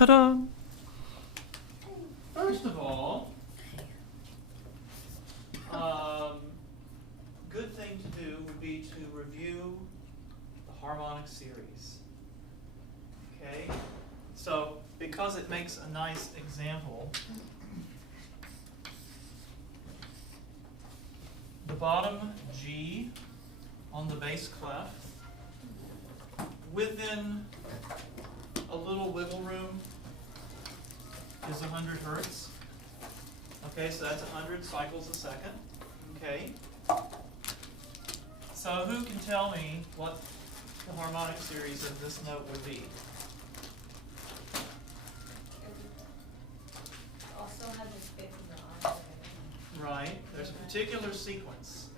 Ta-da! First of all, good thing to do would be to review the Harmonic Series. Okay? So, because it makes a nice example, the bottom G on the bass clef, within a little wiggle room, is 100 hertz. Okay, so that's 100 cycles a second. Okay. So who can tell me what the harmonic series of this note would be? Also have this fifth in the octave. Right. There's a particular sequence.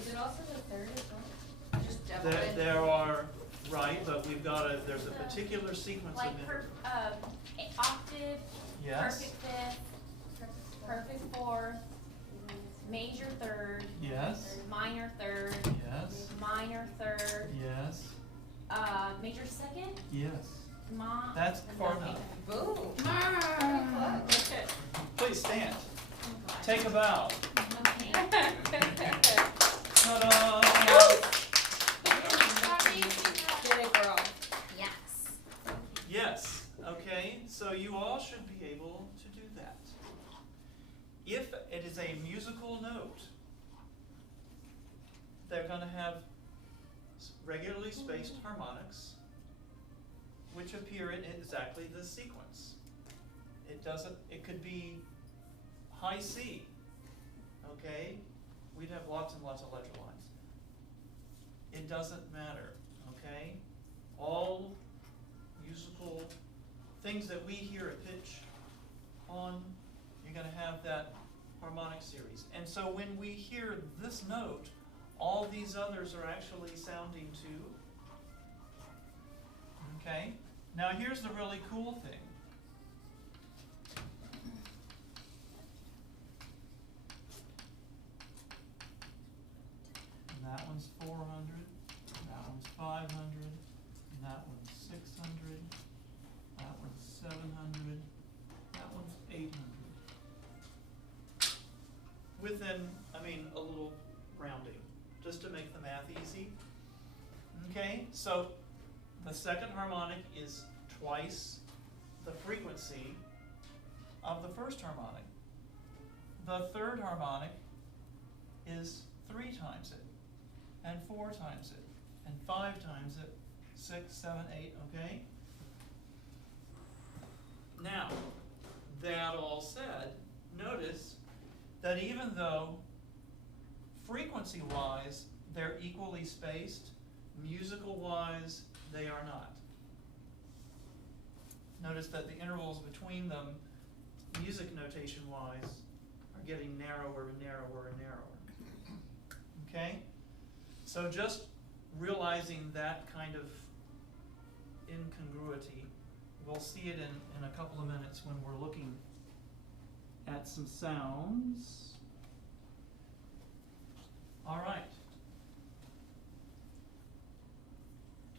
Is it also the third as well? Just double it. There are, right, but we've got a, there's a particular sequence like of octave, yes. perfect fifth, perfect fourth, major third, Yes. minor third, Yes. minor third, Yes. Major second, Yes. That's and far then enough. Boom. Please stand. Take a bow. Okay. Ta-da! Get it, girl. Yes. Yes. Okay. So you all should be able to do that. If it is a musical note, they're going to have regularly spaced harmonics, which appear in exactly this sequence. It doesn't. It could be high C. Okay. We'd have lots and lots of ledger lines. It doesn't matter. Okay. All musical things that we hear a pitch on, you're going to have that harmonic series. And so when we hear this note, all these others are actually sounding too. Okay? Now here's the really cool thing. And that one's 400, that one's 500, and that one's 600, that one's 700, that one's 800. Within, a little rounding, just to make the math easy. Okay, so the second harmonic is twice the frequency of the first harmonic. The third harmonic is 3 times it, and 4 times it, and 5 times it, 6, 7, 8, okay? Now, that all said, notice that even though frequency-wise they're equally spaced, musical-wise they are not. Notice that the intervals between them, music notation-wise, are getting narrower and narrower and narrower. Okay? So just realizing that kind of incongruity, we'll see it in a couple of minutes when we're looking at some sounds. All right.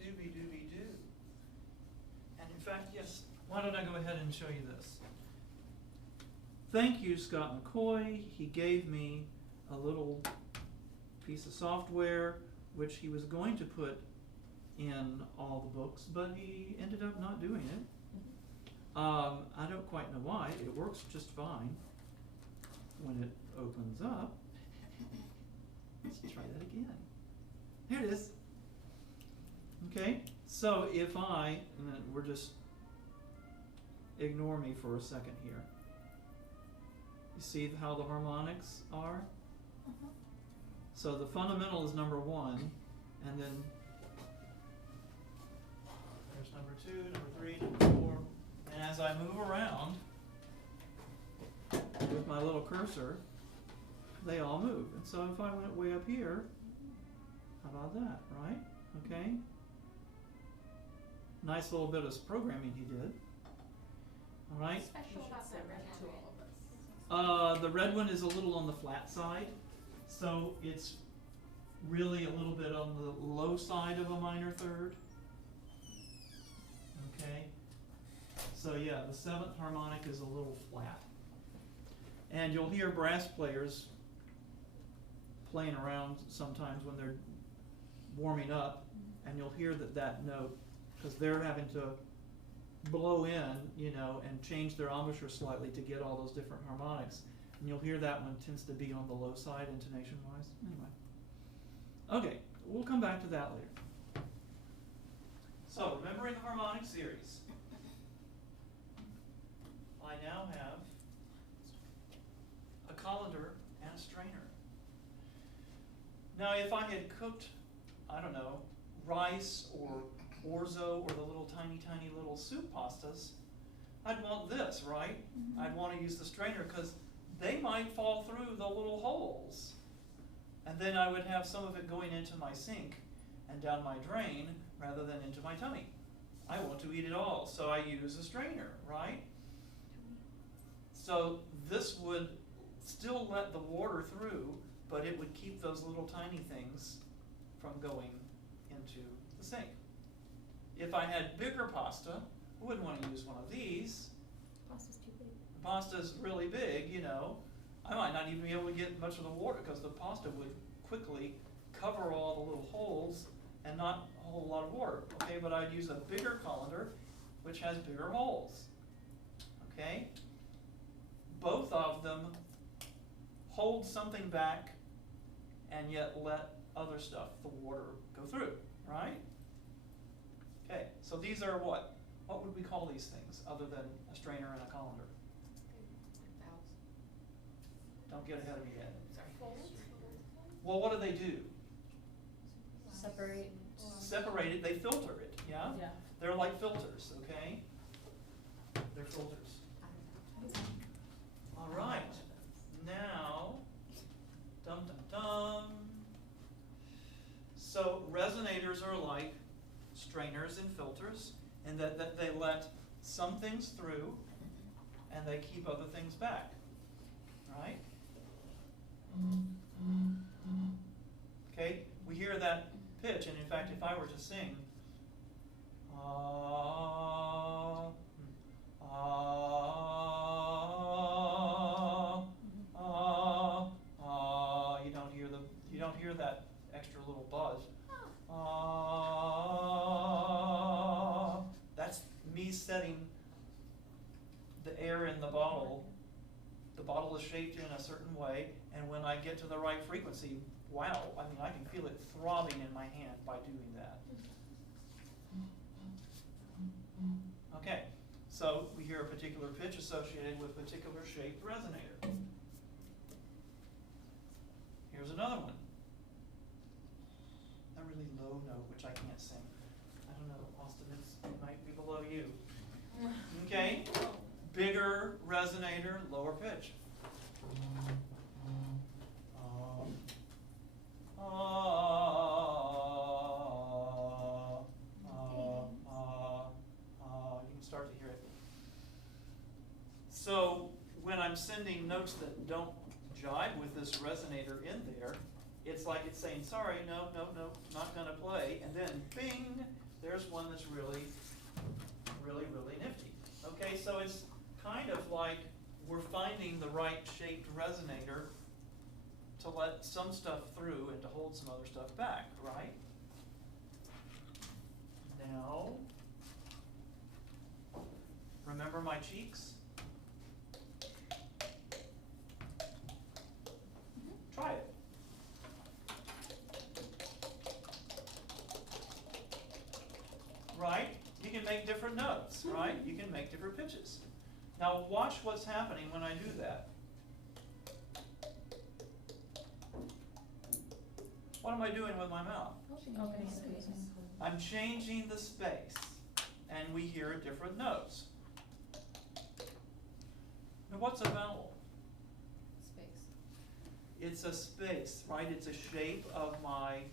Doobie-doobie-doo. And in fact, yes, why don't I go ahead and show you this. Thank you, Scott McCoy. He gave me a little piece of software which he was going to put in all the books, but he ended up not doing it. I don't quite know why. It works just fine when it opens up. Let's try that again. There it is. Okay, so if and then we're just, ignore me for a second here. You see how the harmonics are? So the fundamental is number 1, and then there's number 2, number 3, number 4. And as I move around with my little cursor, they all move. And so if I went way up here, how about that, right? Okay. Nice little bit of programming he did. All right. Special about that red one. The red one is a little on the flat side, so it's really a little bit on the low side of a minor third. Okay. So yeah, the 7th harmonic is a little flat. And you'll hear brass players playing around sometimes when they're warming up, and you'll hear that note, because they're having to blow in, you know, and change their embouchure slightly to get all those different harmonics. And you'll hear that one tends to be on the low side intonation-wise. Anyway. Okay, we'll come back to that later. So, remembering the harmonic series. I now have a colander and a strainer. Now, if I had cooked, I don't know, rice or orzo or the little tiny little soup pastas, I'd want this, right? I'd want to use the strainer because they might fall through the little holes. And then I would have some of it going into my sink and down my drain rather than into my tummy. I want to eat it all, so I use a strainer, right? So this would still let the water through, but it would keep those little tiny things from going into the sink. If I had bigger pasta, I wouldn't want to use one of these. Pasta's too big. The pasta's really big, you know. I might not even be able to get much of the water because the pasta would quickly cover all the little holes and not a whole lot of water. Okay, but I'd use a bigger colander which has bigger holes. Okay? Both of them hold something back and yet let other stuff, the water, go through, right? Okay, so these are what? What would we call these things other than a strainer and a colander? Vowels. Don't get ahead of me yet. Sorry. Well, what do? Separate. Separate it, they filter it, yeah? Yeah. They're like filters, okay? They're filters. All right, now, dum dum dum. So resonators are like strainers and filters, in that they let some things through and they keep other things back, right? Okay, we hear that pitch, and in fact, if I were to sing, you don't hear that extra little buzz. That's me setting the air in the bottle. The bottle is shaped in a certain way, and when I get to the right frequency, wow, I mean, I can feel it throbbing in my hand by doing that. Okay, so we hear a particular pitch associated with a particular shaped resonator. Here's another one. A really low note, which I can't sing. I don't know, Austin, it might be below you. Okay, bigger resonator, lower pitch. You can start to hear it. So when I'm sending notes that don't jibe with this resonator in there, it's like it's saying, sorry, no, not gonna play, and then bing, there's one that's really nifty. Okay, so it's kind of like we're finding the right shaped resonator to let some stuff through and to hold some other stuff back, right? Now, remember my cheeks? Try it. Right? You can make different notes, right? You can make different pitches. Now watch what's happening when I do that. What am I doing with my mouth? Opening space. I'm changing the space, and we hear different notes. Now what's a vowel? Space. It's a space, right? It's a shape of my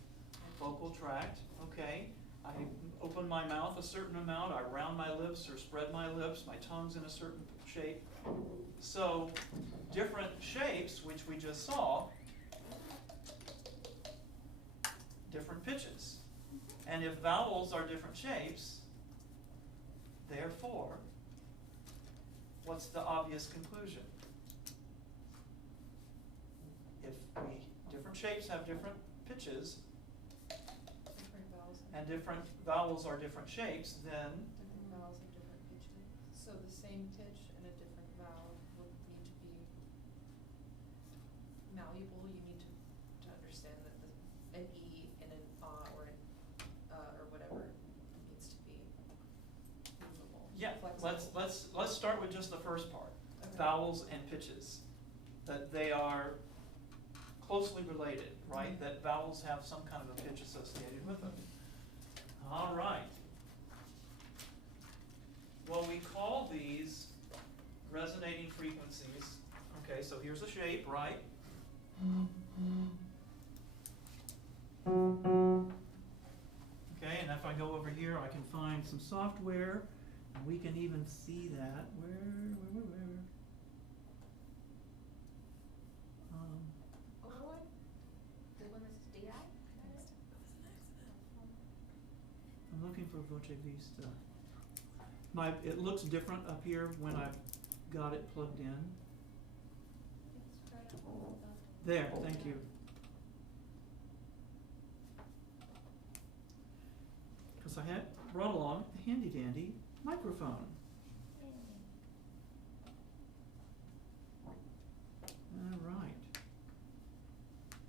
vocal tract, okay? I open my mouth a certain amount, I round my lips or spread my lips, my tongue's in a certain shape. So different shapes, which we just saw, different pitches. And if vowels are different shapes, therefore what's the obvious conclusion? If different shapes have different pitches, Different vowels. and different vowels are different shapes, then Different vowels have different pitches. So the same pitch and a different vowel would need to be malleable. You need to understand that an E and an or an or whatever needs to be movable. yeah, flexible. let's start with just the first part. Okay. Vowels and pitches. That they are closely related, right? That vowels have some kind of a pitch associated with them. All right. Well, we call these resonating frequencies. Okay, so here's a shape, right? Okay, and if I go over here, I can find some software, and we can even see that. Where? Overlord? The one that's DI? I'm looking for Voce Vista. It looks different up here when I've got it plugged in. It's right up on the. There, thank you. Because I had brought along a handy dandy microphone. All right.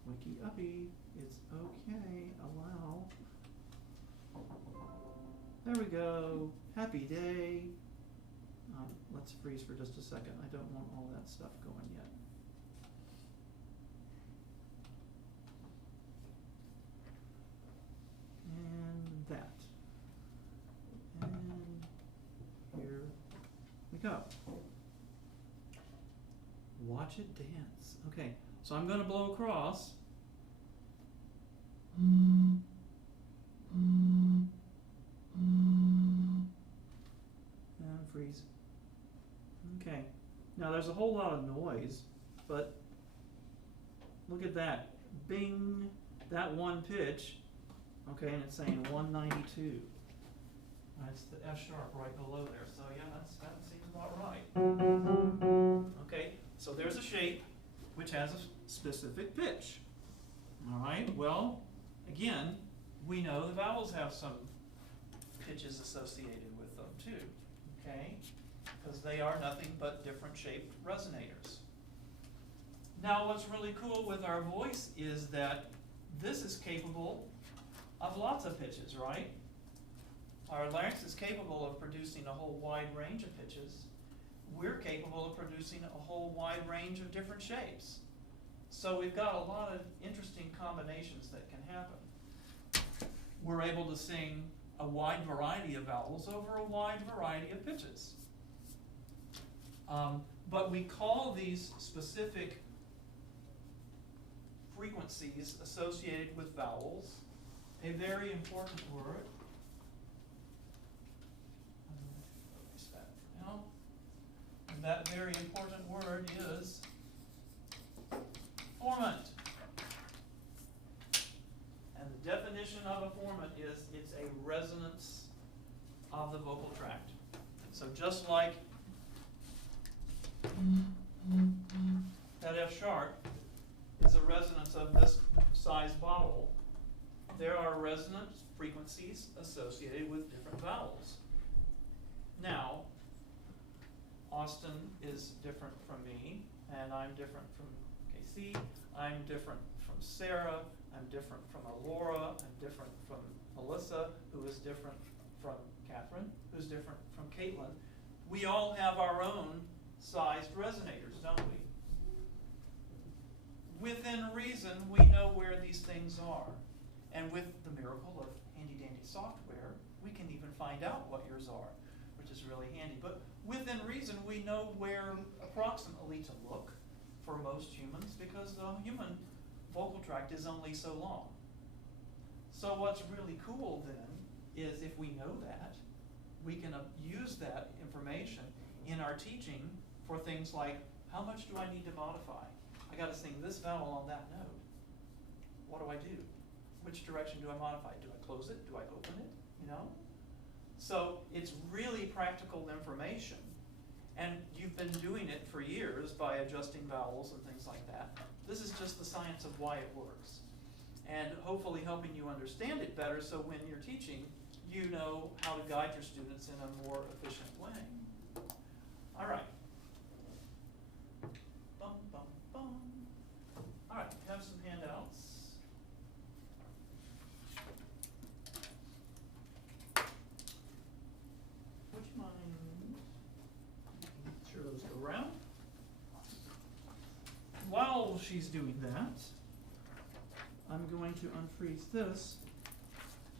Wiki uppy, it's okay, allow. There we go, happy day. Let's freeze for just a second, I don't want all that stuff going yet. And that. And here we go. Watch it dance. Okay, so I'm going to blow across. And freeze. Okay, now there's a whole lot of noise, but look at that. Bing, that one pitch. Okay, and it's saying 192. That's the F sharp right below there. So yeah, that seems about right. Okay, so there's a shape which has a specific pitch. All right, well, again, we know the vowels have some pitches associated with them too, okay? Because they are nothing but different shaped resonators. Now what's really cool with our voice is that this is capable of lots of pitches, right? Our larynx is capable of producing a whole wide range of pitches. We're capable of producing a whole wide range of different shapes. So we've got a lot of interesting combinations that can happen. We're able to sing a wide variety of vowels over a wide variety of pitches. But we call these specific frequencies associated with vowels a very important word. Erase that for now. And that very important word is formant. And the definition of a formant is it's a resonance of the vocal tract. So just like that F sharp is a resonance of this size bottle, there are resonant frequencies associated with different vowels. Now, Austin is different from me, and I'm different from KC, I'm different from Sarah, I'm different from Alora, I'm different from Melissa, who is different from Catherine, who's different from Caitlin. We all have our own sized resonators, don't we? Within reason, we know where these things are. And with the miracle of handy-dandy software, we can even find out what yours are, which is really handy. But within reason, we know where approximately to look for most humans, because the human vocal tract is only so long. So what's really cool then is if we know that, we can use that information in our teaching for things like, how much do I need to modify? I got to sing this vowel on that note. What do I do? Which direction do I modify? Do I close it? Do I open it? You know? So it's really practical information. And you've been doing it for years by adjusting vowels and things like that. This is just the science of why it works. And hopefully helping you understand it better so when you're teaching, you know how to guide your students in a more efficient way. All right. Bum, bum, bum. All right, we have some handouts. Would you mind? Make sure those go around. While she's doing that, I'm going to unfreeze this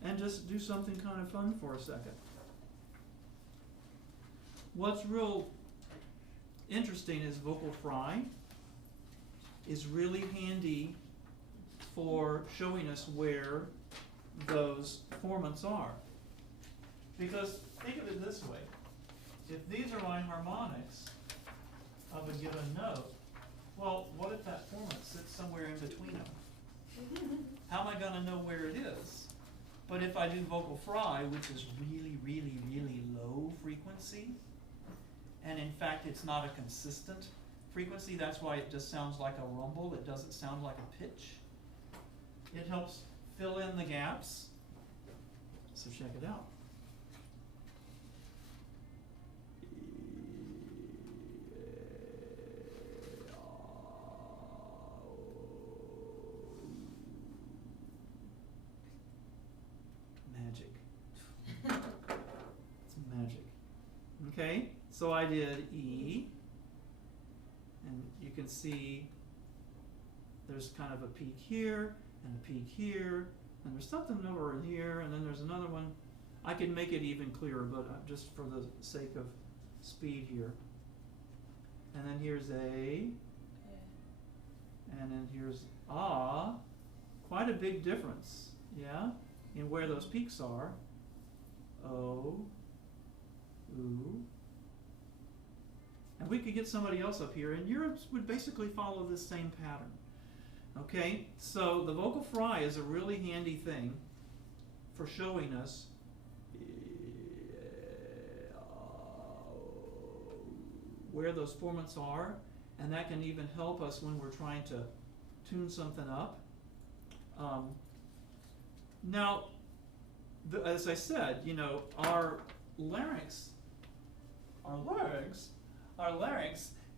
and just do something kind of fun for a second. What's real interesting is vocal fry is really handy for showing us where those formants are. Because think of it this way, if these are my harmonics of a given note, well, what if that formant sits somewhere in between them? How am I going to know where it is? But if I do vocal fry, which is really, really, really low frequency, and in fact it's not a consistent frequency, that's why it just sounds like a rumble, it doesn't sound like a pitch. It helps fill in the gaps. So check it out. Magic. It's magic. Okay, so I did E, and you can see there's kind of a peak here, and a peak here, and there's something over in here, and then there's another one. I can make it even clearer, but just for the sake of speed here. And then here's A, and then here's Ah. Quite a big difference, yeah, in where those peaks are. O, oo. And we could get somebody else up here, and yours would basically follow this same pattern. Okay, so the vocal fry is a really handy thing for showing us where those formants are, and that can even help us when we're trying to tune something up. Now, as I said, you know, our larynx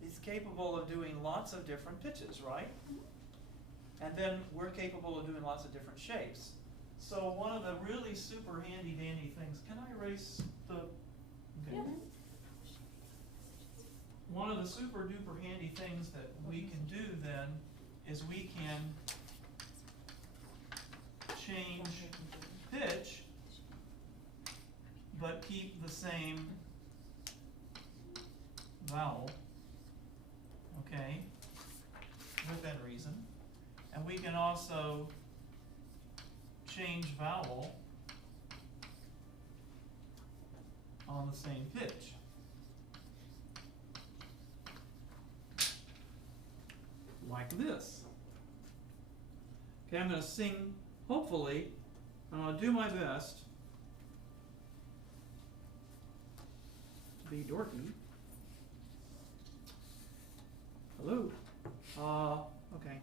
is capable of doing lots of different pitches, right? And then we're capable of doing lots of different shapes. So one of the really super handy dandy things, can I erase the, okay. Yeah. One of the super duper handy things that we can do then is we can change pitch, but keep the same vowel, okay, within reason. And we can also change vowel on the same pitch. Like this. Okay, I'm going to sing, hopefully, and I'll do my best to be dorky. Hello. Okay.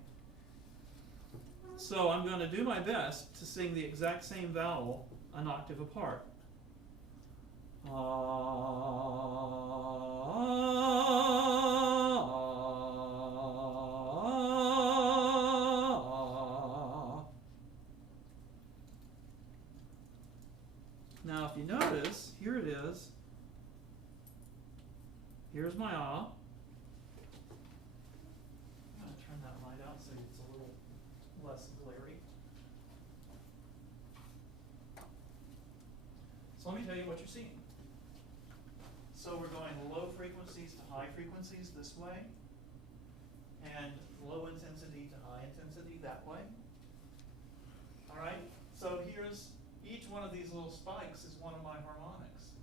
So I'm going to do my best to sing the exact same vowel an octave apart. Now if you notice, here it is. Here's my ah. I'm going to turn that light out so it's a little less glary. So let me tell you what you're seeing. So we're going low frequencies to high frequencies this way, and low intensity to high intensity that way. All right, so here's each one of these little spikes is one of my harmonics.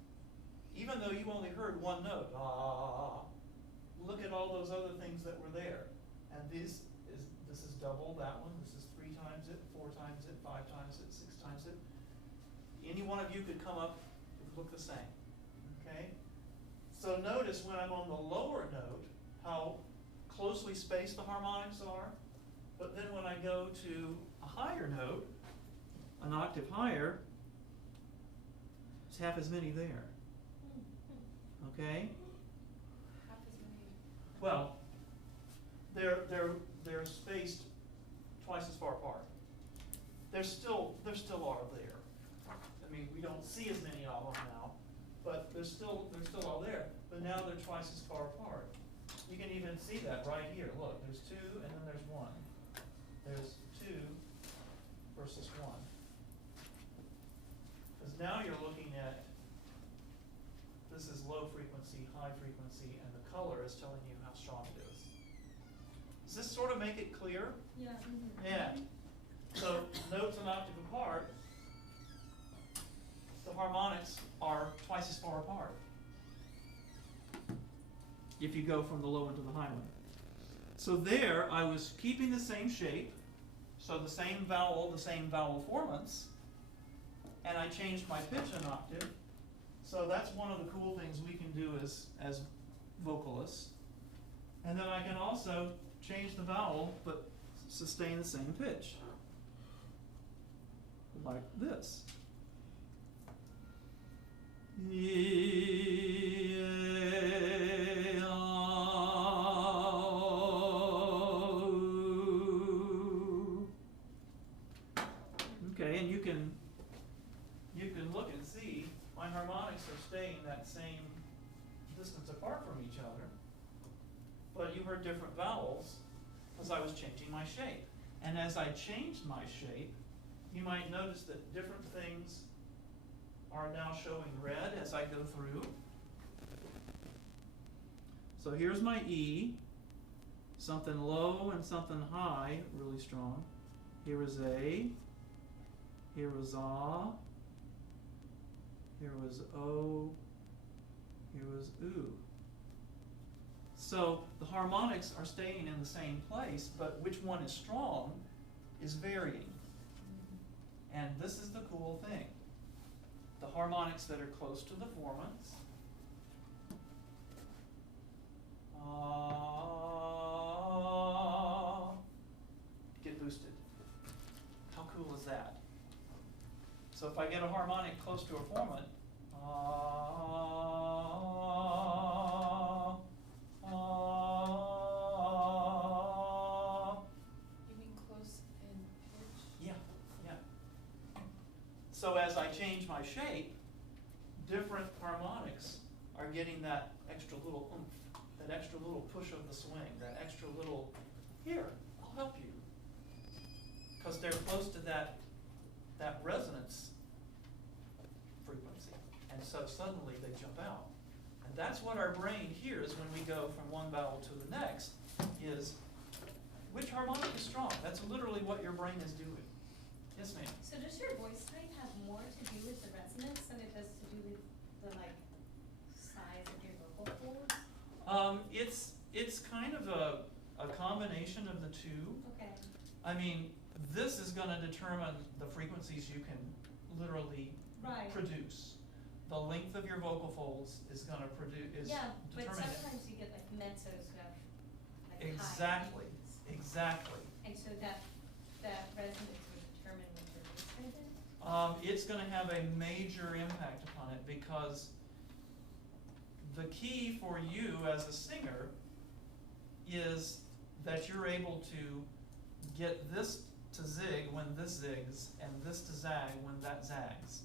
Even though you only heard one note, ah, look at all those other things that were there. And this is double that one, this is 3 times it, 4 times it, 5 times it, 6 times it. Any one of you could come up, it would look the same, okay? So So notice when I'm on the lower note, how closely spaced the harmonics are. But then when I go to a higher note, an octave higher, it's half as many there. Okay? Half as many. Well, they're spaced twice as far apart. There still are there. I mean, we don't see as many of them now, but they're still all there. But now they're twice as far apart. You can even see that right here. Look, there's 2 and then there's 1. There's 2 versus 1. Because now you're looking at, this is low frequency, high frequency, and the color is telling you how strong it is. Does this sort of make it clear? Yeah. Yeah. So notes an octave apart, the harmonics are twice as far apart if you go from the low one to the high one. So there I was keeping the same shape, so the same vowel formants, and I changed my pitch an octave. So that's one of the cool things we can do as vocalists. And then I can also change the vowel but sustain the same pitch, like this. Okay, and you can look and see my harmonics are staying that same distance apart from each other, but you heard different vowels because I was changing my shape. And as I changed my shape, you might notice that different things are now showing red as I go through. So here's my E, something low and something high, really strong. Here was A, here was A, here was O, here was U. So the harmonics are staying in the same place, but which one is strong is varying. And this is the cool thing. The harmonics that are close to the formants get boosted. How cool is that? So if I get a harmonic close to a formant, You mean close in pitch? yeah. So as I change my shape, different harmonics are getting that extra little oomph, that extra little push of the swing, that extra little, here, I'll help you. Because they're close to that resonance frequency. And so suddenly they jump out. And that's what our brain hears when we go from one vowel to the next, is which harmonic is strong? That's literally what your brain is doing. Yes, ma'am? So does your voice height have more to do with the resonance than it does to do with the size of your vocal folds? It's kind of a combination of the two. Okay. I mean, this is going to determine the frequencies you can literally produce. The length of your vocal folds is going to determine but it. sometimes you get mezzos who have Exactly. high Exactly. and so that resonance would determine what your voice height is? It's going to have a major impact upon it because the key for you as a singer is that you're able to get this to zig when this zigs and this to zag when that zags.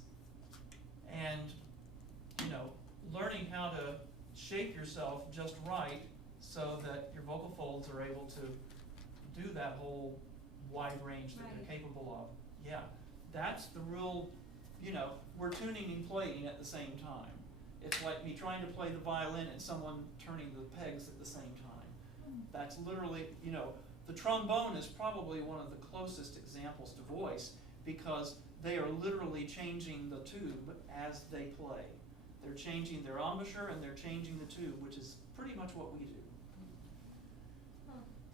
And, learning how to shape yourself just right so that your vocal folds are able to do that whole wide range that they're capable of. Yeah, that's the real, we're tuning and playing at the same time. It's like me trying to play the violin and someone turning the pegs at the same time. That's literally, the trombone is probably one of the closest examples to voice because they are literally changing the tube as they play. They're changing their embouchure and they're changing the tube, which is pretty much what we do.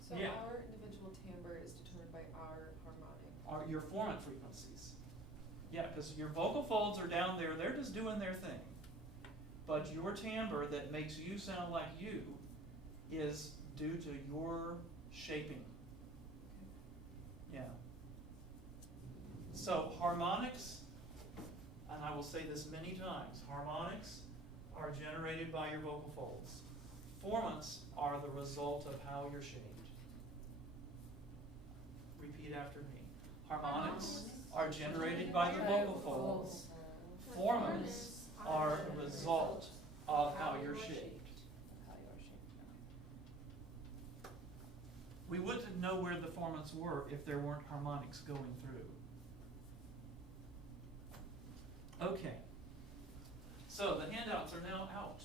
So Yeah. our individual timbre is determined by our harmonic. Your formant frequencies. Yeah, because your vocal folds are down there, they're just doing their thing. But your timbre that makes you sound like you is due to your shaping. Yeah. So harmonics, and I will say this many times, harmonics are generated by your vocal folds. Formants are the result of how you're shaped. Repeat after me. Harmonics are generated by the vocal folds. Formants are a result of how you're shaped. We wouldn't know where the formants were if there weren't harmonics going through. Okay. So the handouts are now out.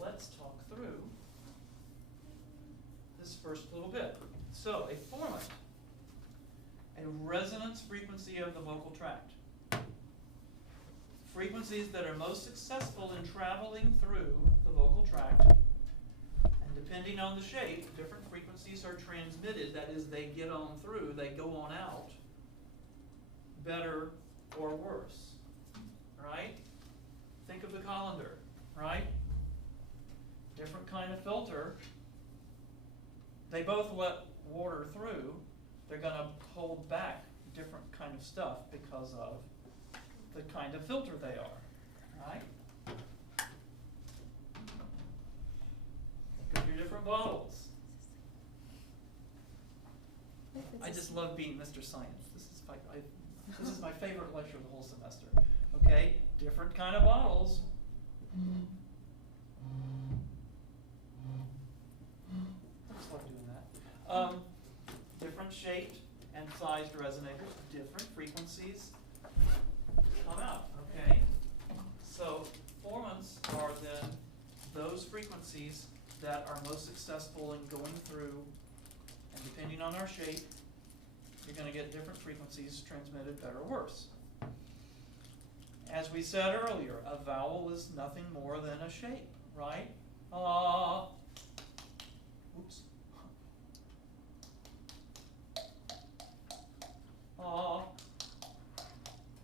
Let's talk through this first little bit. So a formant, a resonance frequency of the vocal tract. Frequencies that are most successful in traveling through the vocal tract, and depending on the shape, different frequencies are transmitted. That is, they get on through, they go on out, better or worse, right? Think of the colander, right? Different kind of filter. They both let water through. They're going to hold back different kind of stuff because of the kind of filter they are, right? Think of your different vowels. I just love being Mr. Science. This is my favorite lecture of the whole semester. Okay, different kind of vowels. I just love doing that. Different shaped and sized resonators, different frequencies come out, okay? So formants are then those frequencies that are most successful in going through, and depending on our shape, you're going to get different frequencies transmitted better or worse. As we said earlier, a vowel is nothing more than a shape, right? Oops.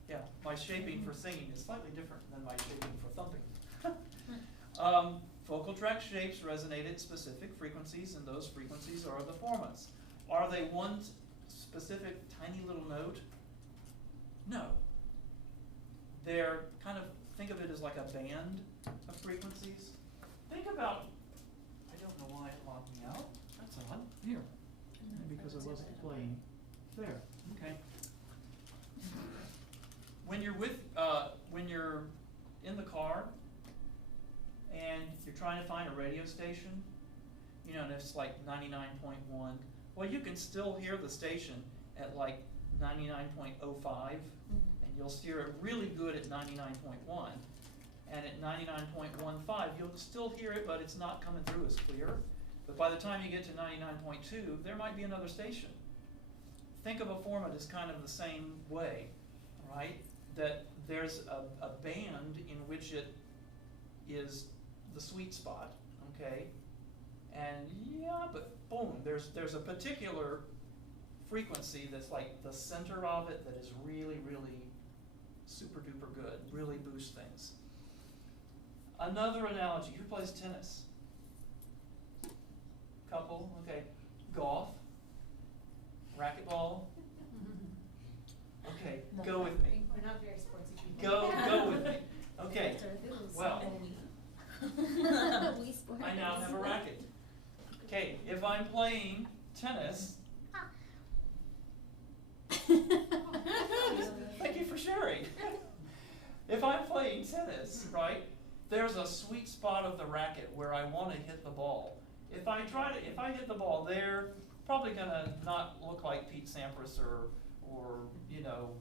Yeah, my shaping for singing is slightly different than my shaping for thumping. Vocal tract shapes resonate at specific frequencies, and those frequencies are the formants. Are they one specific tiny little note? No. They're kind of, think of it as like a band of frequencies. Think about, I don't know why it logged me out. That's odd. Here. Because I wasn't playing. There. Okay. When you're in the car and you're trying to find a radio station, you know, and it's like 99.1, well, you can still hear the station at like 99.05, and you'll hear it really good at 99.1, and at 99.15, you'll still hear it, but it's not coming through as clear. But by the time you get to 99.2, there might be another station. Think of a format as kind of the same way, right? That there's a band in which it is the sweet spot, okay? And yeah, but boom, there's a particular frequency that's like the center of it that is really, really super duper good, really boosts things. Another analogy, who plays tennis? Couple, okay. Golf, racquetball. Okay, go with me. We're not very sportsy people. Go with me. Okay, well, I now have a racket. Okay, if I'm playing tennis, thank you for sharing. If I'm playing tennis, right, there's a sweet spot of the racket where I want to hit the ball. If I hit the ball there, probably gonna not look like Pete Sampras or you know.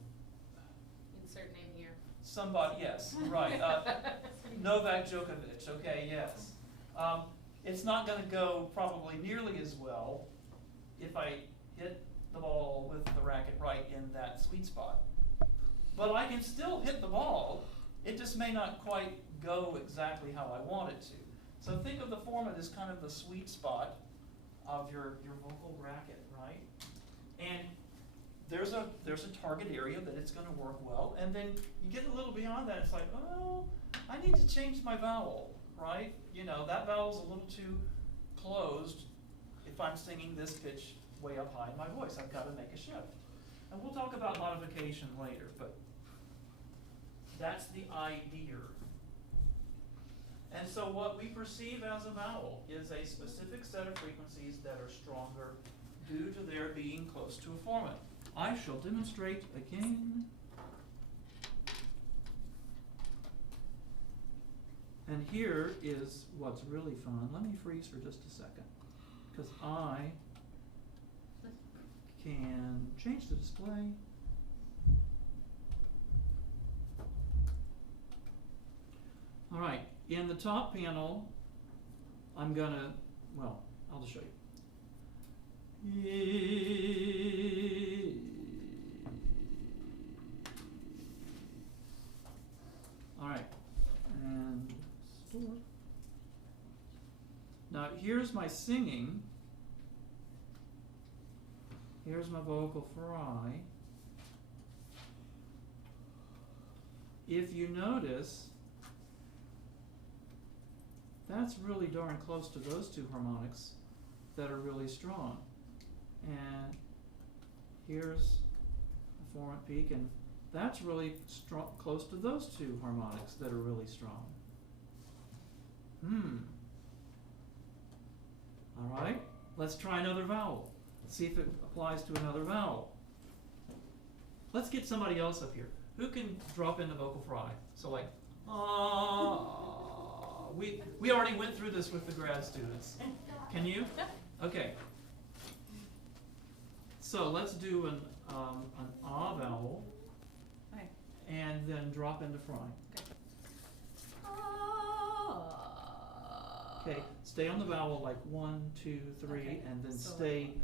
Insert name here. Somebody, yes, right. Novak Djokovic, okay, yes. It's not going to go probably nearly as well if I hit the ball with the racket right in that sweet spot. But I can still hit the ball, it just may not quite go exactly how I want it to. So think of the format as kind of the sweet spot of your vocal racket, right? And there's a target area that it's gonna work well, and then you get a little beyond that, it's like, oh, I need to change my vowel, right? You know, that vowel's a little too closed if I'm singing this pitch way up high in my voice. I've gotta make a shift. And we'll talk about modification later, but that's the idea. And so what we perceive as a vowel is a specific set of frequencies that are stronger due to their being close to a formant. I shall demonstrate again. And here is what's really fun. Let me freeze for just a second, because I can change the display. All right, in the top panel, I'm gonna, well, I'll just show you. All right, and store. Now here's my singing. Here's my vocal fry. If you notice, that's really darn close to those two harmonics that are really strong. And here's a formant peak, and that's really strong, close to those two harmonics that are really strong. All right, let's try another vowel. See if it applies to another vowel. Let's get somebody else up here. Who can drop in the vocal fry? So like, we already went through this with the grad students. Can you? Okay. So let's do an ah vowel, Okay. and then drop into fry. Okay, stay on the vowel like 1, 2, 3, Okay, and then so stay like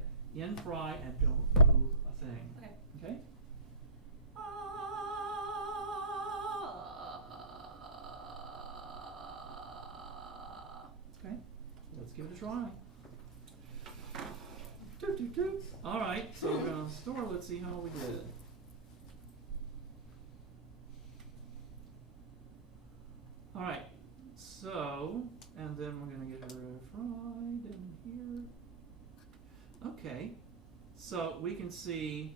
in fry and don't move a thing. Okay. Okay? Okay, let's give it a try. Toot, toot, toot. All right, so we're gonna store. Let's see how we did. All right, so, and then we're gonna get her fried in here. Okay, so we can see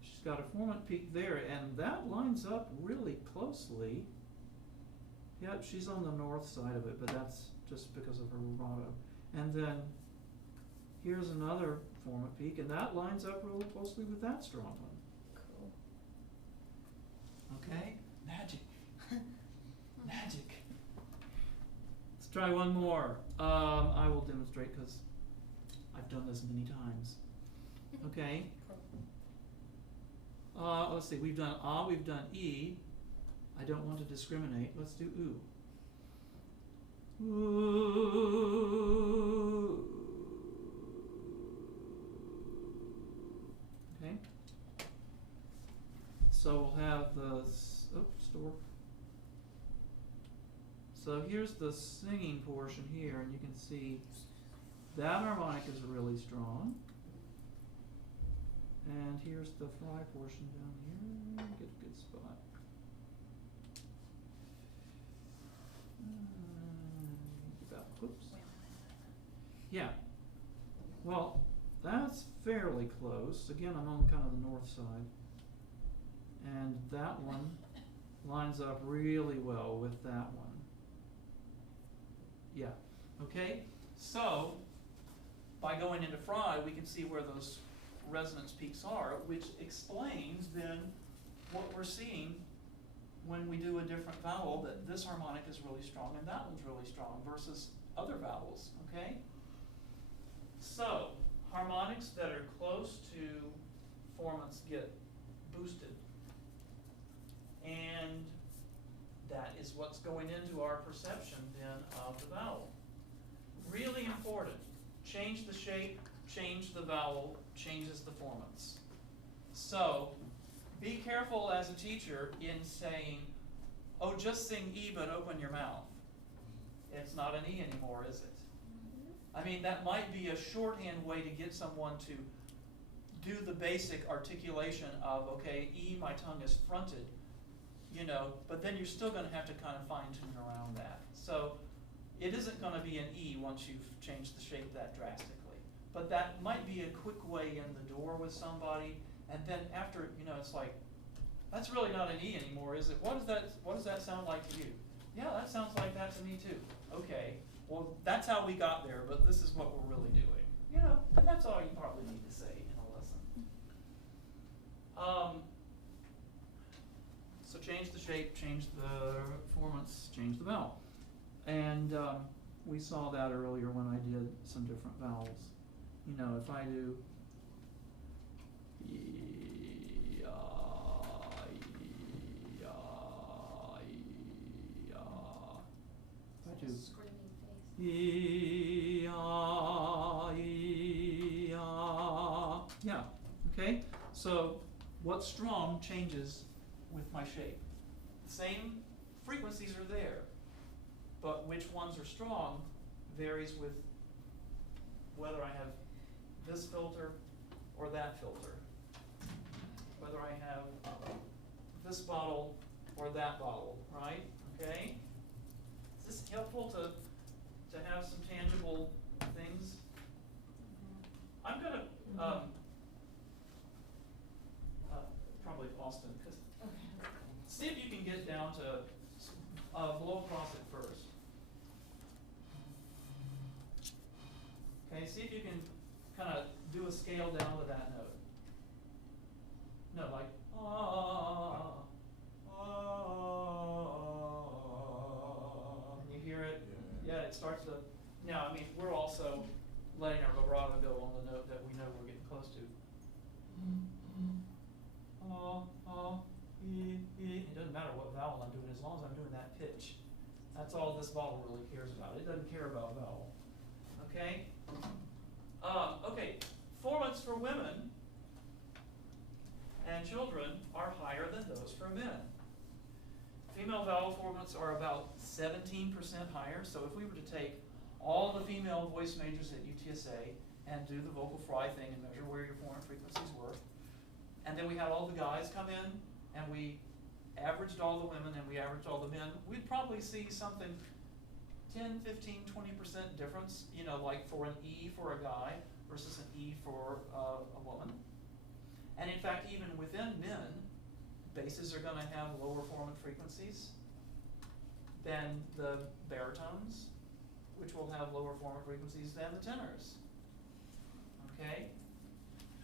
she's got a formant peak there, and that lines up really closely. Yep, she's on the north side of it, but that's just because of her vibrato. And then here's another formant peak, and that lines up really closely with that strong one. Cool. Okay, magic. Magic. Let's try one more. I will demonstrate because I've done this many times. Okay. Let's see, we've done ah, we've done e. I don't want to discriminate. Let's do oo. Ooh. Okay. So we'll have the store. So here's the singing portion here, and you can see that harmonic is really strong. And here's the fry portion down here. Get a good spot. Whoops. Yeah. Well, that's fairly close. Again, I'm on kind of the north side. And that one lines up really well with that one. Yeah. Okay? So, by going into fry, we can see where those resonance peaks are, which explains then what we're seeing when we do a different vowel, that this harmonic is really strong and that one's really strong versus other vowels, okay? So, harmonics that are close to formants get boosted. And that is what's going into our perception then of the vowel. Really important. Change the shape, change the vowel, changes the formants. So, be careful as a teacher in saying, oh, just sing E but open your mouth. It's not an E anymore, is it? I mean, that might be a shorthand way to get someone to do the basic articulation of, okay, E, my tongue is fronted, you know, but then you're still going to have to kind of fine tune around that. So it isn't going to be an E once you've changed the shape that drastically. But that might be a quick way in the door with somebody, and then after, you know, it's like, that's really not an E anymore, is it? What does that sound like to you? Yeah, that sounds like that to me too. Okay, well, that's how we got there, but this is what we're really doing. You know, and that's all you probably need to say in a lesson. So change the shape, change the performance, change the vowel. And we saw that earlier when I did some different vowels. You know, if I do Screaming face. Yeah, okay? So what's strong changes with my shape. The same frequencies are there, but which ones are strong varies with whether I have this filter or that filter, whether I have this bottle or that bottle, right? Okay? Is this helpful to have some tangible things? I'm going to probably Austin, because see if you can get down to blow across it first. Okay, see if you can kind of do a scale down to that note. No, like and you hear it? Yeah, it starts to. Now, I mean, we're also letting our vibrato go on the note that we know we're getting close to. It doesn't matter what vowel I'm doing, as long as I'm doing that pitch. That's all this bottle really cares about. It doesn't care about vowel. Okay? Okay, formants for women and children are higher than those for men. Female vowel formants are about 17% higher, so if we were to take all the female voice majors at UTSA and do the vocal fry thing and measure where your formant frequencies were, and then we had all the guys come in and we averaged all the women and we averaged all the men, we'd probably see something 10, 15, 20% difference, you know, like for an E for a guy versus an E for a woman. And in fact, even within men, basses are going to have lower formant frequencies than the baritones, which will have lower formant frequencies than the tenors. Okay?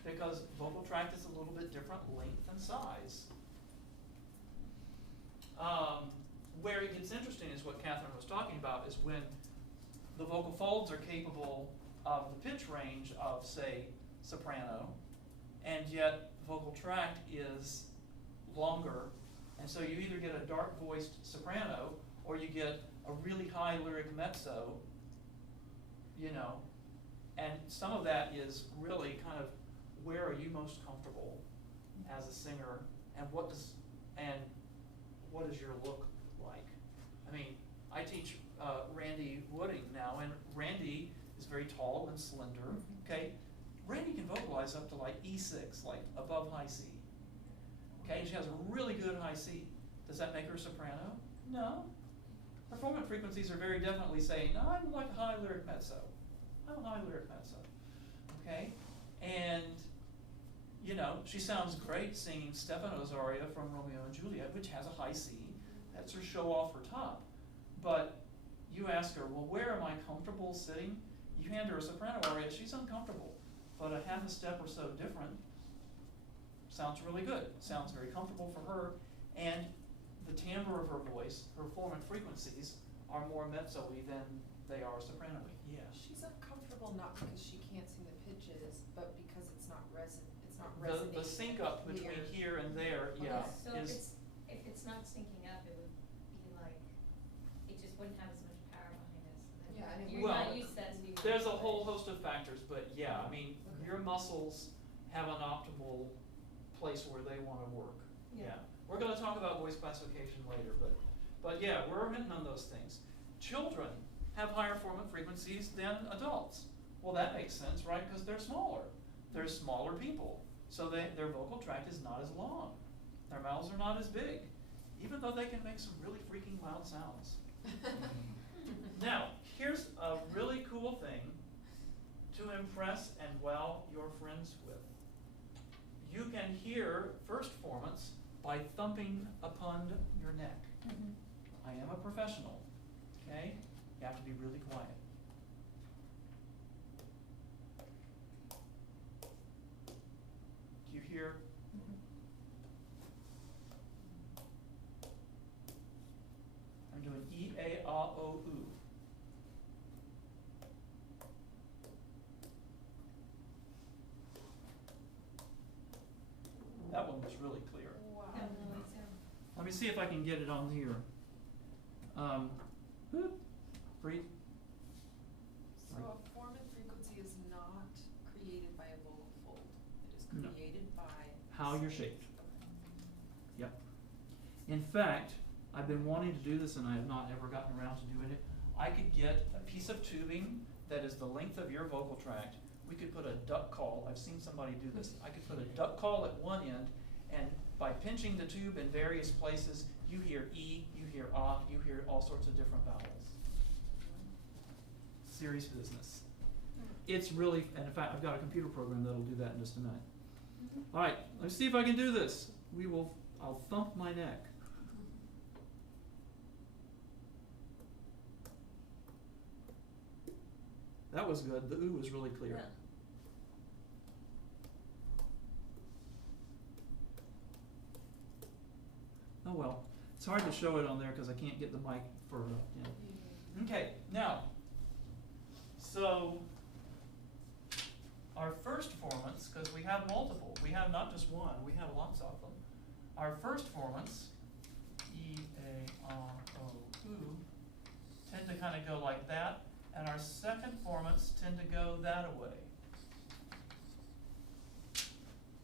Because vocal tract is a little bit different length and size. Where it gets interesting is what Catherine was talking about, is when the vocal folds are capable of the pitch range of, say, soprano, and yet vocal tract is longer, and so you either get a dark-voiced soprano or you get a really high lyric mezzo, you know, and some of that is really kind of where are you most comfortable as a singer, and what does your look like? I mean, I teach Randy Wooding now, and Randy is very tall and slender. Okay, Randy can vocalize up to like E6, like above high C. Okay, and she has a really good high C. Does that make her a soprano? No. Her formant frequencies are very definitely saying, no, I'm like a high lyric mezzo. I'm a high lyric mezzo. Okay, and you know, she sounds great singing Stefano's aria from Romeo and Juliet, which has a high C. That's her show off her top. But you ask her, well, where am I comfortable sitting? You hand her a soprano aria, she's uncomfortable. But a half a step or so different sounds really good. Sounds very comfortable for her. And the timbre of her voice, her formant frequencies, are more mezzo-y than they are soprano-y. Yeah. She's uncomfortable not because she can't sing the pitches, but because it's not resonating. The sync up between here and there, yeah, So is if it's not syncing up, it would be like, it just wouldn't have as much power behind it. So then Yeah, and it you're well, not used to that. So there's a whole host of factors, but yeah, I mean, Okay. your muscles have an optimal place where they want to work. Yeah. We're going to talk about voice classification later, but yeah, we're hitting on those things. Children have higher formant frequencies than adults. Well, that makes sense, right? Because they're smaller. They're smaller people. So their vocal tract is not as long. Their mouths are not as big, even though they can make some really freaking loud sounds. Now, here's a really cool thing to impress and wow your friends with. You can hear first formants by thumping upon your neck. Mhm. I am a professional, okay? You have to be really quiet. Do you hear? Mhm. I'm doing E, A, A, O, U. That one was really clear. Wow. Definitely so. Let me see if I can get it on here. Whoop, breathe. So a formant frequency is not created by a vocal fold. It is No. created by How you're shaped. Okay. Yep. In fact, I've been wanting to do this and I have not ever gotten around to doing it. I could get a piece of tubing that is the length of your vocal tract. We could put a duck call. I've seen somebody do this. I could put a duck call at one end, and by pinching the tube in various places, you hear E, you hear ah, you hear all sorts of different vowels. Serious business. It's really, and in fact, I've got a computer program that'll do that in just a minute. Mhm. All right, let's see if I can do this. I'll thump my neck. That was good. The ooh was really clear. Yeah. Oh well, it's hard to show it on there because I can't get the mic far enough in. Okay, now, so our first formants, because we have multiple, we have not just one, we have lots of them. Our first formants, E, A, R, O, U, tend to kind of go like that, and our second formants tend to go that away.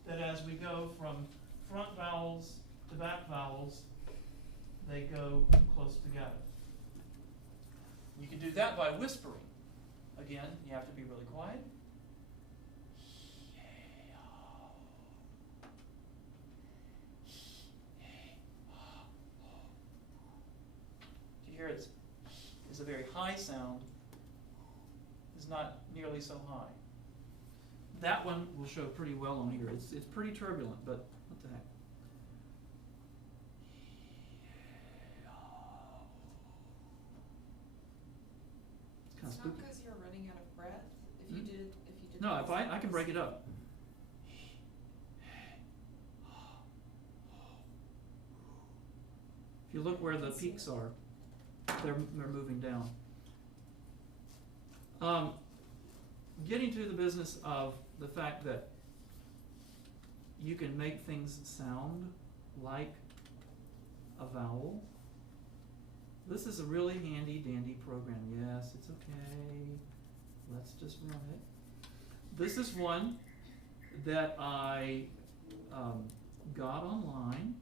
That as we go from front vowels to back vowels, they go close together. You can do that by whispering. Again, you have to be really quiet. Do you hear it? It's a very high sound. It's not nearly so high. That one will show pretty well on here. It's pretty turbulent, but what the heck. It's kind of It's not spooky. because you're running out of breath. If you Hmm? did, No, this if I can break it up. If you look where the peaks are, they're moving down. Getting to the business of the fact that you can make things sound like a vowel. This is a really handy dandy program. Yes, it's okay. Let's just run it. This is one that I got online.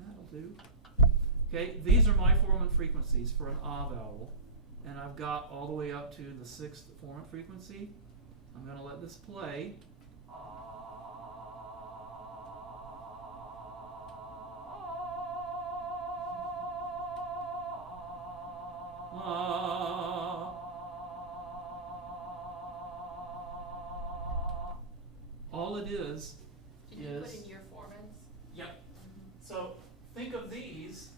That'll do. Okay, these are my formant frequencies for an ah vowel, and I've got all the way up to the 6th formant frequency. I'm going to let this play. All it is Can you put in your formants? Yep. So think of these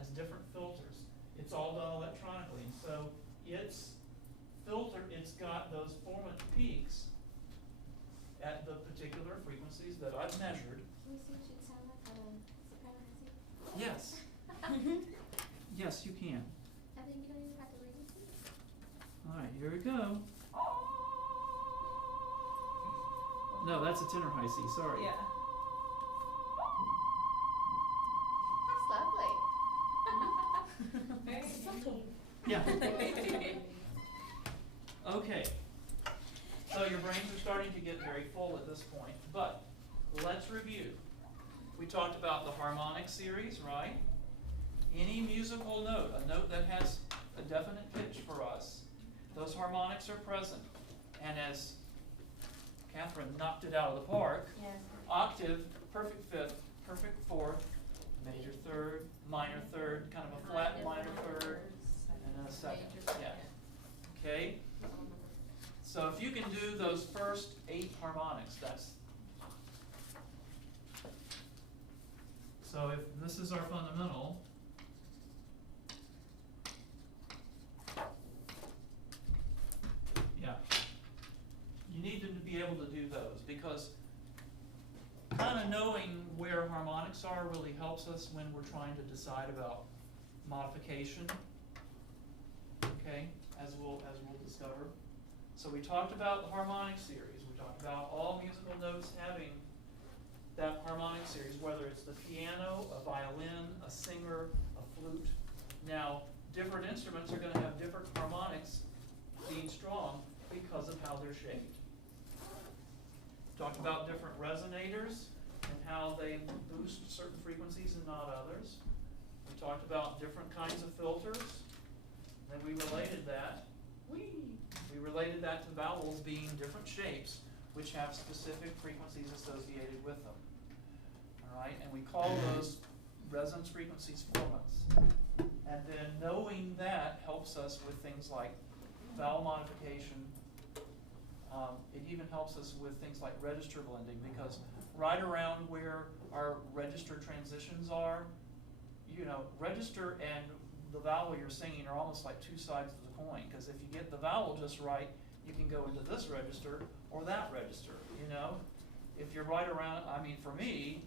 as different filters. It's all done electronically. So it's got those formant peaks at the particular frequencies that I've measured. Can you see what should sound like on a soprano? Yes. Yes, you can. And then can you have the frequency? All right, here we go. No, that's a tenor high C, sorry. Yeah. That's lovely. Very Subtle. Yeah. Okay. So your brains are starting to get very full at this point, but let's review. We talked about the Harmonic Series, right? Any musical note, a note that has a definite pitch for us, Those harmonics are present. And as Catherine knocked it out of the park, Yes. octave, perfect fifth, perfect fourth, major third, minor third, kind of a flat minor third, and then a second, yeah. Okay? So if you can do those first 8 harmonics, that's. So if this is our fundamental, yeah, you need to be able to do those, because kind of knowing where harmonics are really helps us when we're trying to decide about modification, okay, as we'll discover. So we talked about the harmonic series. We talked about all musical notes having that harmonic series, whether it's the piano, a violin, a singer, a flute. Now, different instruments are going to have different harmonics being strong because of how they're shaped. Talked about different resonators and how they boost certain frequencies and not others. We talked about different kinds of filters. Then we related that. We related that to vowels being different shapes, which have specific frequencies associated with them. All right, and we call those resonance frequencies formants. And then knowing that helps us with things like vowel modification. It even helps us with things like register blending, because right around where our register transitions are, you know, register and the vowel you're singing are almost like two sides of the coin, because if you get the vowel just right, you can go into this register or that register, you know? If you're right around, I mean, for me,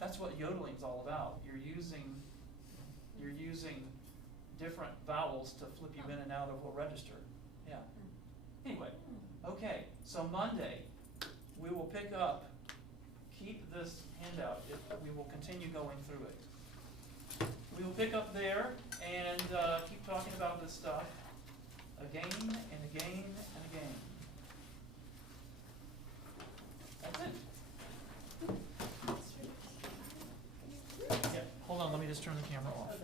that's what yodeling's all about. You're using different vowels to flip you in and out of a register. Yeah. Anyway, okay, so Monday, we will pick up, keep this handout, we will continue going through it. We will pick up there and keep talking about this stuff again and again and again. That's it. Yeah, hold on, let me just turn the camera off.